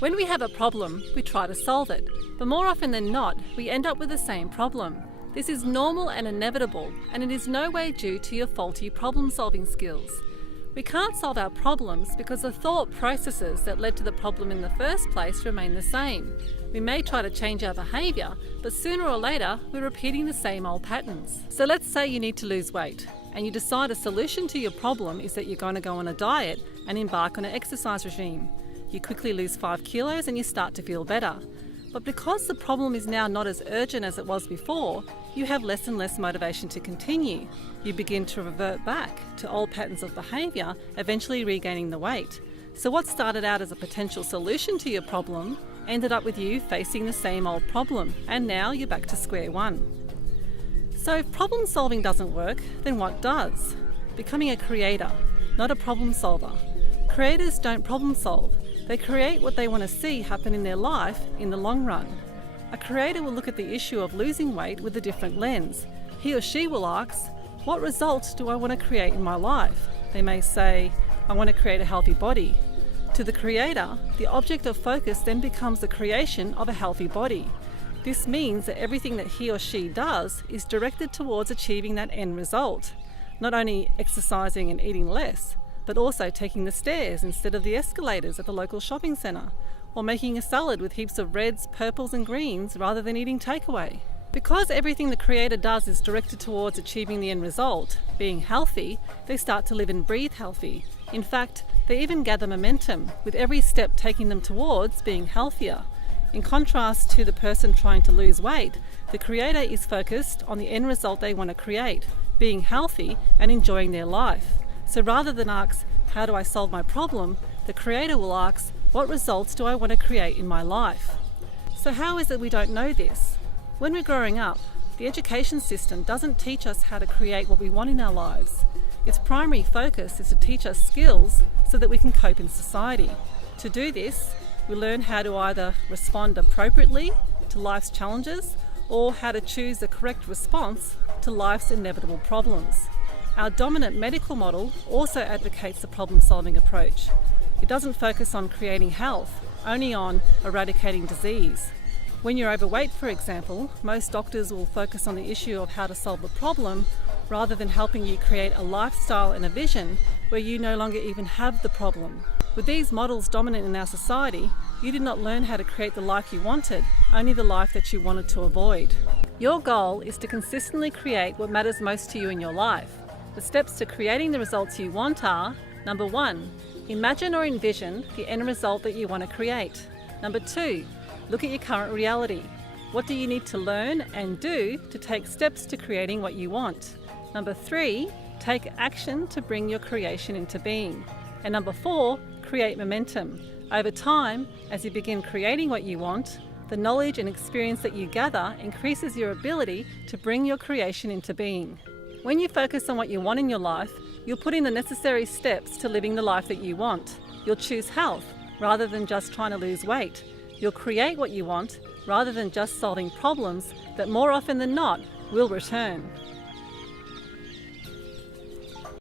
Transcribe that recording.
When we have a problem, we try to solve it, but more often than not, we end up with the same problem. This is normal and inevitable, and it is no way due to your faulty problem-solving skills. We can't solve our problems because the thought processes that led to the problem in the first place remain the same. We may try to change our behaviour, but sooner or later, we're repeating the same old patterns. So let's say you need to lose weight, and you decide a solution to your problem is that you're going to go on a diet and embark on an exercise regime. You quickly lose 5 kilos and you start to feel better. But because the problem is now not as urgent as it was before, you have less and less motivation to continue. You begin to revert back to old patterns of behaviour, eventually regaining the weight. So what started out as a potential solution to your problem ended up with you facing the same old problem, and now you're back to square one. So if problem solving doesn't work, then what does? Becoming a creator, not a problem solver. Creators don't problem solve. They create what they want to see happen in their life in the long run. A creator will look at the issue of losing weight with a different lens. He or she will ask, what results do I want to create in my life? They may say, I want to create a healthy body. To the creator, the object of focus then becomes the creation of a healthy body. This means that everything that he or she does is directed towards achieving that end result. Not only exercising and eating less, but also taking the stairs instead of the escalators at the local shopping centre, or making a salad with heaps of reds, purples and greens rather than eating takeaway. Because everything the creator does is directed towards achieving the end result, being healthy, they start to live and breathe healthy. In fact, they even gather momentum, with every step taking them towards being healthier. In contrast to the person trying to lose weight, the creator is focused on the end result they want to create, being healthy and enjoying their life. So rather than ask, how do I solve my problem, the creator will ask, what results do I want to create in my life? So how is it we don't know this? When we're growing up, the education system doesn't teach us how to create what we want in our lives. Its primary focus is to teach us skills so that we can cope in society. To do this, we learn how to either respond appropriately to life's challenges or how to choose the correct response to life's inevitable problems. Our dominant medical model also advocates the problem-solving approach. It doesn't focus on creating health, only on eradicating disease. When you're overweight, for example, most doctors will focus on the issue of how to solve the problem rather than helping you create a lifestyle and a vision where you no longer even have the problem. With these models dominant in our society, you did not learn how to create the life you wanted, only the life that you wanted to avoid. Your goal is to consistently create what matters most to you in your life. The steps to creating the results you want are: number 1, imagine or envision the end result that you want to create. Number 2, look at your current reality. What do you need to learn and do to take steps to creating what you want? Number 3, take action to bring your creation into being. And number 4, create momentum. Over time, as you begin creating what you want, the knowledge and experience that you gather increases your ability to bring your creation into being. When you focus on what you want in your life, you'll put in the necessary steps to living the life that you want. You'll choose health rather than just trying to lose weight. You'll create what you want rather than just solving problems that more often than not will return.